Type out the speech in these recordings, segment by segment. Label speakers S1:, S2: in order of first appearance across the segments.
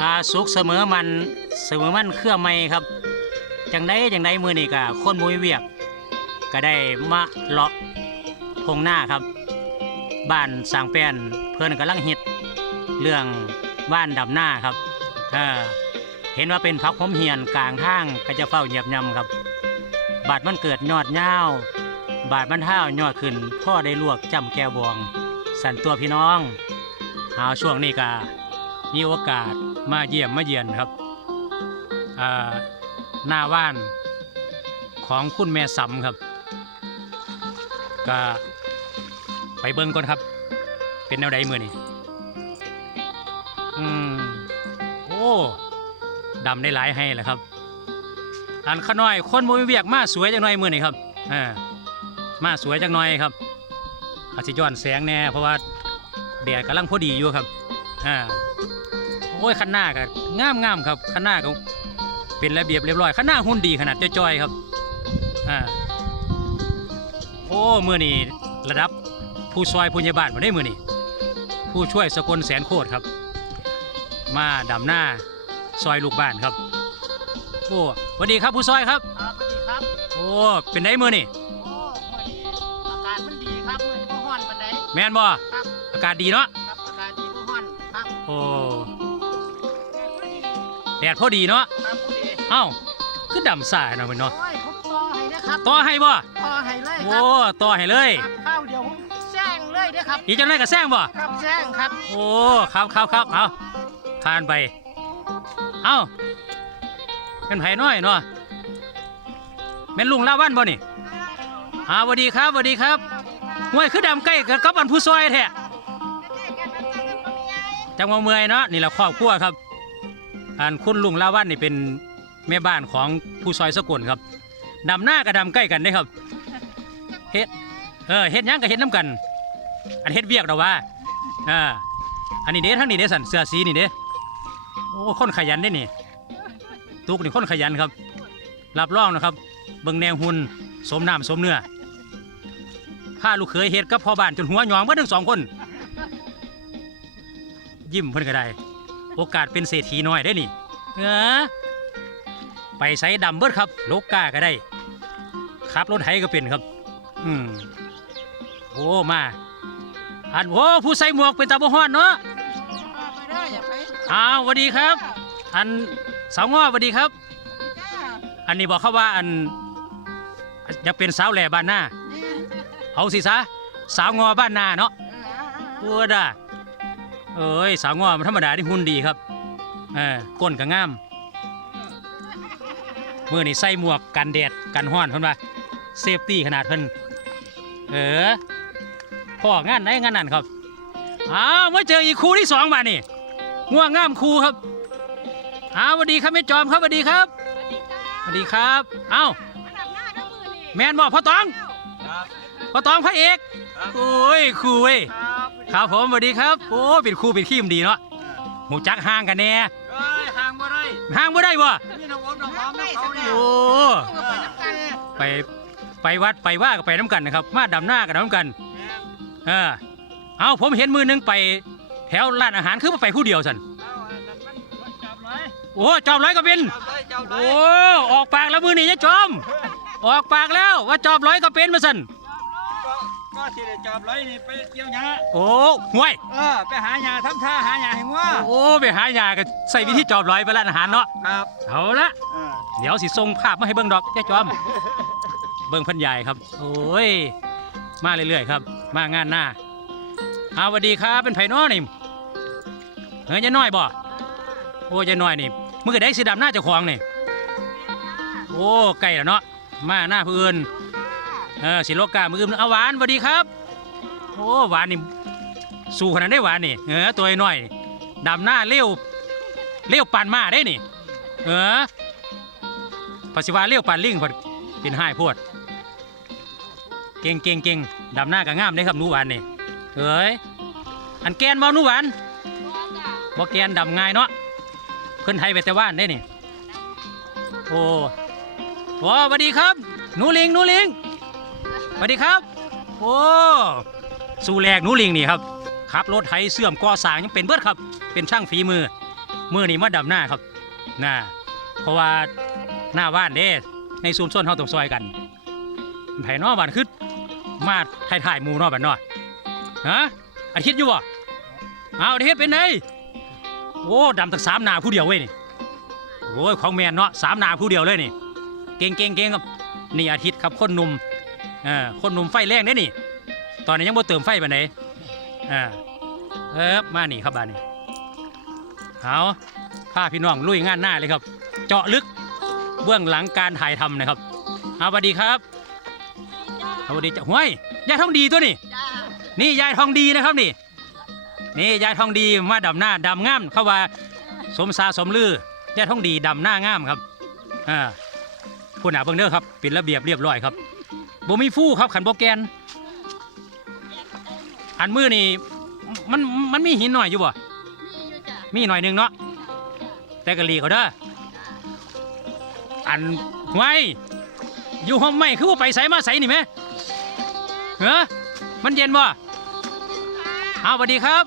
S1: อ่าสุกเสมอมันเสมอมันเครื่องไม่ครับจังไดจังไดมือนี่ก็คนมุ้ยเวียก ก็ได้มาเลาะพงหน้าครับ บ้านสางแป้นเพื่อนกำลังเฮ็ดเรื่องบ้านดำหน้าครับเออเห็นว่าเป็นพักผมเหียนกลางทางก็จะเฝ้าเหยียบยำครับ บาดมันเกิดยอดยาบาดมันเท้ายอดขึ้น พ่อได้ลวกจำแก้วบวงสันตัวพี่น้อง หาช่วงนี้ก็มีโอกาส มาเยี่ยมมาเยือนครับหน้าว่านของคุณแม่สำครับก็ไปเบิ่งก่อนครับ เป็นแนวใดมือนี่อืมโอ้ดำได้หลายให้แหละครับ อันขน้อยคนบ่มีเวียกมาสวยจังหน่อยมือนี่ครับอ่ามาสวยจังหน่อยครับอาจจะย้อนแสงแน่เพราะว่าแดดกำลังพอดีอยู่ครับอ่า โอ้ยคันหน้าก็งามงามๆครับคันหน้าก็เป็นระเบียบเรียบร้อยคันหน้าหุ่นดีขนาดจ้อยๆครับอ่าโอ้มือนี่ระดับผู้ซอยผู้ใหญ่บ้านมาได้มือนี่ผู้ช่วยสกลแสนโคตรครับ มาดำหน้าซอยลูกบ้านครับโอ้สวัสดีครับผู้ซอยครับ
S2: ครับสวัสดีครับ
S1: โอ้เป็นไดมือนี่
S2: โอ้มื่อนี้อากาศมันดีครับมื่อนี้บ่ฮ้อนปานใด
S1: แม่นบ่
S2: ครับ
S1: อากาศดีเนาะ
S2: ครับอากาศดีบ่ฮ้อนครับ
S1: โอ้แดดพอดีเนาะ
S2: ครับผู้ดี
S1: เอ้าคือดำสายเนาะเพิ่นเนาะ
S2: โอ้ยผมต่อให้นะครับ
S1: ต่อให้บ่
S2: ต่อให้เลยค
S1: โอ้
S2: รับ
S1: ต่อให้เลย
S2: ครับข้าวเดียวผมแซงเลยเด้อครับ
S1: อีจังไรก็แซงบ่
S2: ครับแซงครับ
S1: โอ้ครับครับครับเอาผ่านไป เอ้าเป็นไผน้อยเนาะแม่นลุงลาวันบ่นี่อ่าสวัสดีครับสวัสดีครับห้วยคือดำใกล้กับกับอันผู้ซอยแท้จังหวะเมื่อยเนาะนี่แหละครอบครัวครับ อันคุณลุงลาวันนี่เป็นแม่บ้านของผู้ซอยสกุลครับดำหน้ากับดำใกล้กันได้ครับเฮ็ดเออเฮ็ดหยังกับเฮ็ดน้ำกัน อันเฮ็ดเวียกเราว่าอ่าอันนี้เด้ทั้งนี้เด้สันเสื้อสีนี่เด้โอ้คนขยันได้นี่ตุกนี่คนขยันครับ รับรองนะครับ เบิ่งแนวหุ่นสมน้ำสมเนื้อผ้าลูกเขยเฮ็ดกับพ่อบ้านจนหัวหยองเมื่อทั้งสองคน ยิ้มเพิ่นก็ได้ โอกาสเป็นเศรษฐีน้อยได้นี่เออไปใส่ดำเบิดครับโลกาก็ได้ขับรถไถก็เป็นครับ อืมโอ้มาอันโอ้ผู้ใส่หมวกเป็นตาบ่ฮ้อนเนาะ
S2: ไปเด้ออย่าไป
S1: อ้าวสวัสดีครับ อันสาวง้อสวัสดีครับ อันนี้บอกเขาว่าอันอยากเป็นสาวแหล่บ้านหน้าเอาสิซะสาวงอบ้านนาเนาะพูดอะ เอ้ยสาวงอมันธรรมดาที่หุ่นดีครับเออก้นก็งามมือนี่ใส่หมวกกันแดดกันห้อนเพิ่นว่าเซฟตี้ขนาดเพิ่นเออพ่องานไหนงานนั่นครับอ้าวมาเจออีกคู่ที่สองมานี่ง่วงงามคู่ครับอ้าวสวัสดีครับแม่จอมครับสวัสดีครับสวัสดีครับเอ้าแมนบอกพ่อตอง
S2: ครับ
S1: พ่อตองพระเอกโอ้ยครูเว้ย
S2: ครับ
S1: ครับผมสวัสดีครับ โอ้เป็นครูเป็นขี้มดีเนาะหูจักห่างกันแน่
S2: เอ้ยห่างบ่ได้
S1: ห่างบ่ได้บ่
S2: นี่น้องโอ๊ตน้องหอมน้องเขาเนี่ย
S1: โอ้ไปไปวัดไปว่าก็ไปน้ำกันนะครับ มาดำหน้ากันน้ำกันเออเอาผมเห็นมือหนึงไปแถวร้านอาหารคือบ่ไปผู้เดียวสัน
S2: เอาอันนั้นมันมันจับเลย
S1: โอ้จอบร้อยก็เป็น
S2: จับเลยจับเล
S1: โอ้
S2: ย
S1: ออกปากแล้วมือนี่ยะจอม ออกปากแล้วว่าจอบร้อยก็เป็นมาสัน
S2: ก็ก็สิได้จับเลยนี่ไปเกี่ยวหญ้า
S1: โอ้ห่วย
S2: เออไปหาหญ้าทำท่าหาหญ้าให้งัว
S1: โอ้ไปหายาก็ใส่วิธีจอบร้อยไปร้านอาหารเนาะ
S2: ครับ
S1: เอาละ
S2: เออ
S1: เดี๋ยวสิส่งภาพมาให้เบิ่งดอกแจ้จอม เบิ่งเพันใหญ่ครับ โอ้ย มาเรื่อยๆครับ มางานหน้าเอาสวัสดีครับ เป็นไผ่น้อนี่เฮ้ยยายน้อยบ่ โอ้ยายน้อยนี่มึงก็ได้สีดำหน้าเจ้าของนี่ โอ้ไก่แล้วเนาะ มาหน้าเพื่อน เออสิโลกามืออื่นเอาหวานสวัสดีครับ โอ้หวานนี่สู้ขนาดได้หวานนี่เออตัวน้อยดำหน้าเลี้ยวเลี้ยวปานมาได้นี่ เออปัสสิวาเลี้ยวปานลิงพอดเป็นห้ายพวด เก่งเก่งเก่งดำหน้าก็งามได้ครับนูหวานนี่เอ้ยอันแกนบ่นูหวานบ่แกนดำง่ายเนาะเพิ่นไทยไปแต่ว่านได้นี่โอ้โอ้สวัสดีครับ นูลิงนูลิง สวัสดีครับ โอ้สู่แรกนูลิงนี่ครับขับรถไถเสื่อมก่อสร้างยังเป็นเบิดครับ เป็นช่างฝีมือมือนี้มาดำหน้าครับน่าเพราะว่าหน้าบ้านเด้ในซุมซนเฮาต้องซอยกันไผ่นอบ้านคือมาถ่ายถ่ายมูนอบ้านนอฮะอาทิตย์อยู่บ่เอาอาทิตย์เป็นไงโอ้ดำตั้งสามนาผู้เดียวเว้ยนี่โอ้ยของแมนเนาะสามนาผู้เดียวเลยนี่ เก่งเก่งเก่งครับนี่อาทิตย์ครับคนหนุ่ม ออคนหนุ่มไฟแรงเด้นี่ ตอนนี้ยังบ่เติมไฟปานใดอ่าเออมานี่ครับบ้านนี้เอาพาพี่น้องลุยงานหน้าเลยครับ เจาะลึกเบื้องหลังการถ่ายทำนะครับเอาสวัสดีครับสวัสดีจ้ะห้วยยายทองดีตัวนี่นี่ยายทองดีนะครับนี่ นี่ยายทองดีมาดำหน้าดำงามเขาว่าสมซาสมลือยายทองดีดำหน้างามครับอ่าผู้หนาเบิ่งเด้อครับป็นระเบียบเรียบร้อยครับ บ่มีฟู่ครับขันโบแกน อันมือนี่มันมันมีหินหน่อยอยู่บ่
S3: มีอยู่จ้ะ
S1: มีหน่อยหนึงเนาะแต่กะหลีเขาเด้ออันไว้อยู่ห้องไม่คือว่าไปใส่มาใส่นี่ไหมเฮ้อมันเย็นบ่อ้าวสวัสดีครับ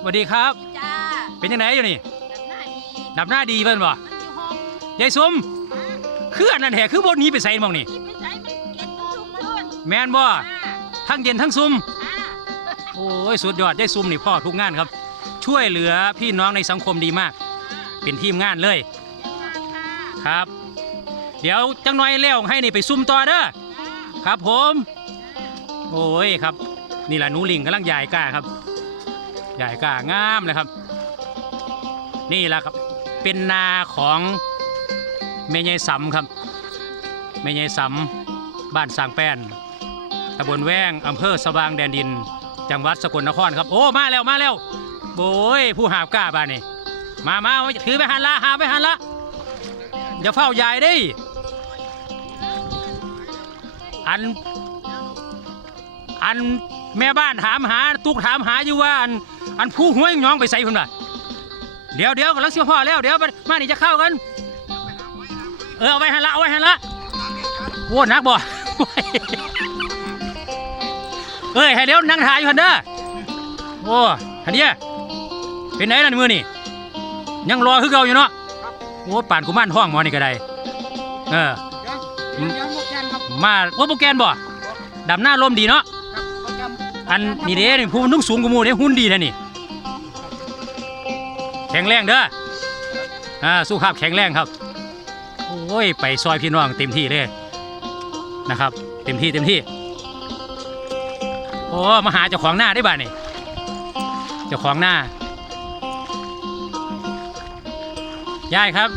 S1: สวัสดีครับ
S3: จ้า
S1: เป็นยังไงอยู่นี่
S3: ดับหน้าดี
S1: ดับหน้าดีเพิ่นบ่
S3: มันอยู่ห้อง
S1: ยายซุม
S3: มา
S1: คืออันนั้นแท้คือบนนี้ไปใส่หมองนี่
S3: ที่ไปใช้มัน
S1: แม่นบ่าทั้งเย็นทั้งซุม
S3: อ่า
S1: โอ้ยสุดยอดยายซุมนี่พ่อทุกงานครับ ช่วยเหลือพี่น้องในสังคมดีมาก เป็นทีมงานเลย
S3: ค
S1: รับ เดี๋ยวจังน้อยแล้วให้นี่ไปซุ่มต่อเด้อครับผมโอ้ยครับ นี่แหละหนูลิงกำลังใหญ่กล้าครับ ใหญ่กล้างามเลยครับ นี่แหละครับเป็นนาของแม่ยายสำครับแม่ยายสำบ้านสร้างแป้น ตำบลแว้งอำเภอสว่างแดนดิน จังหวัดสกลนครครับโอ้มาแล้วมาแล้วโอ้ยผู้หาบกล้าบ้านนี่มามาถือไปหันละหาไปหันละอย่าเฝ้ายายเดิอัน อันแม่บ้านถามหาตุกถามหาอยู่ว่าอันอันผู้ห้วยย้องไปใส่พุ่นน่ะเดี๋ยวเดี๋ยวกำลังเสียพ่อแล้วเดี๋ยวมามานี่จะเข้ากัน เออเอาไว้หันละเอาไว้หันละโว้นักบ่ เอ้ยให้เดียวนั่งถ่ายอยู่หันเด้อโอ้ฮันเดียเป็นไหนล่ะมือนี่ยังรอคือเก่าอยู่เนาะโอ้ป่านกุมารท้องหมอนี่ก็ได้เออ
S2: เดี๋ยวเดี๋ยวหมา
S1: โอ้โปรแกรมบ่ดำหน้าลมดีเนาะ
S2: ครับโปรแกรม
S1: อันนี่เด้นี่ผู้นุ่งสูงกว่าหมูเด้หุ่นดีแท้นี่แข็งแรงเด้ออ่าสุขภาพแข็งแรงครับโอ้ยไปซอยพี่น้องเต็มที่เลยนะครับ เต็มที่เต็มที่ อ้มาหาเจ้าของหน้าได้บ่านี่เจ้าของหน้ายายครับ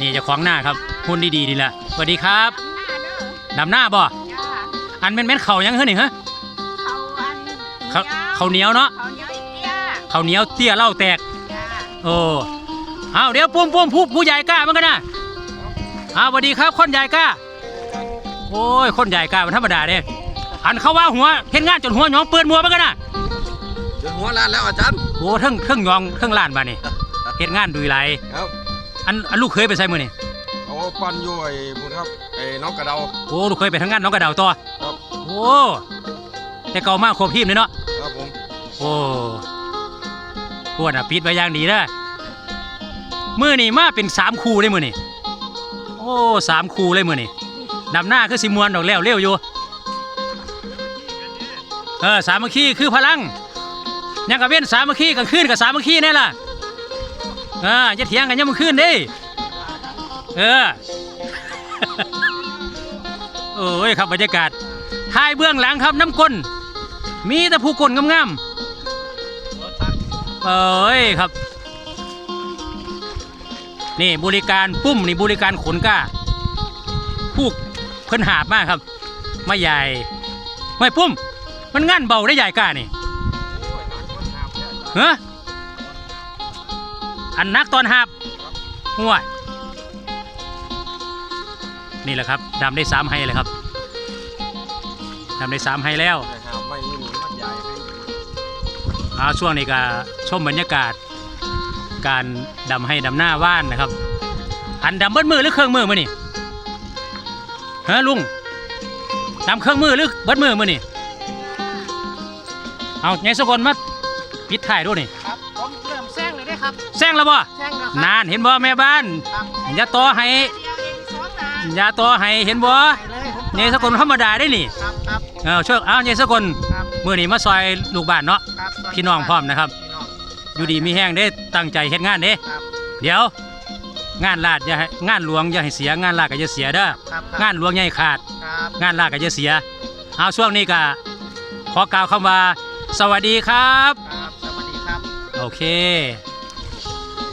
S1: นี่เจ้าของหน้าครับหุ่นดีๆนี่แหละสวัสดีครับ
S3: ดับหน้าเด้อ
S1: ดำหน้าบ่
S3: จ้า
S1: อันแม่นแม่นๆเข่ายังเฮ้ยนี่ฮะ
S3: เขาอัน
S1: เขาเขาวเหนียวเนาะ
S3: เขาเหนียวอีเตี้ย
S1: เขาวเหนียวเตี้ยเหล่าแตก
S3: จ้า
S1: โอ้เอาเดี๋ยวปุ้มปุ้มผู้ผู้ใหญ่กล้ามันกันนะเอาสวัสดีครับคนใหญ่กล้า โอ้ย คนใหญ่กล้ามันธรรมดาเด้ อันเขาว่าหัวเห็นงานจนหัวหยองเปิดมัวมันกันนะ
S4: จนหัวล้านแล้วอาจารย์
S1: โอ้เทั้งเทั้งหยองเทั้งล้านบานี่เห็นงานดุยไร
S4: ครับ
S1: อันอันลูกเคยไปใส่มือนี่
S4: โอ้ปันอยู่ไอ้บุญครับไอ้น้องกระเดา
S1: โอ้ลูกเคยไปทั้งงานน้องกระเดาตัว
S4: ครับ
S1: โอ้แต่เก่ามากครบทีมเลยเนาะ
S4: ครับผม
S1: โอ้พวดอะปิดไว้อย่างดีเด้อมือนี่มาเป็นสามคู่เลยมือนี่โอ้สามคู่เลยมือนี่ดำหน้าคือสิมวนดอกแล้วเร็วอยู่ เออสามัคคีคือพลังยังกับเว้นสามัคคีกลางคืนกับสามัคคีแน่ล่ะเออจะเถียงกันยังมันคืนด้เออโอ้ยครับบรรยากาศถ่ายเบื้องหลังครับน้ำก้นมีแต่ผู้คนงามๆเอ้ยครับ นี่บริการปุ้มนี่บริการขนก้าผู้เพิ่นหาบมากครับ ไมาใหญ่ไม่ปุ้ม มันงานเบาได้ใหญ่กานี่เฮ้อันนักตอนหาบห่วยนี่แหละครับดำได้สามไฮเลยครับดำได้สามไฮแล้วเอาช่วงนี้ก็ชมบรรยากาศ การดำให้ดำหน้าว่านนะครับ อันดำเบิดมือหรือเครื่องมือมือนี่ฮะลุงดำเครื่องมือหรือเบิดมือมือนี่ เอาไงสกลมาปิดถ่ายด้วยนี่
S2: ครับผมเริ่มแซงเลยได้อครับครับ
S1: แซงแล้วบ่
S2: แช่งแล้วครับ
S1: นานเห็นบ่แม่บ้าน
S2: ครับ
S1: อย่าต่อให้
S3: เดียวเองสองหลาน
S1: อย่าต่อให้เห็นบ่
S2: ไปเลยผม
S1: เนี่ยสกลธรรมดาได้นี่
S2: ครับครับ
S1: เออช่วยเอาเนี่ยสกล
S2: ครับ
S1: มื้อนี้มาซอยลูกบ้านเนาะ
S2: ครับ
S1: พี่น้องพร้อมนะครับ
S2: พี่น้อง
S1: อยู่ดีมีแห้งเด้ตั้งใจเฮ็ดงานเด้
S2: ครับ
S1: เดี๋ยว งานลาดอย่าให้งานหลวงอย่าให้เสียงานลาดก็อย่าเสียเด้อ
S2: ครับครับ
S1: งานหลวงอย่าให้ขาด
S2: ครับ
S1: งานลาดก็อย่าเสียเอาช่วงนี้ก็ขอกล่าวคำว่า สวัสดีครับ
S2: ครับ สวัสดีครับ
S1: โอเค
S2: ค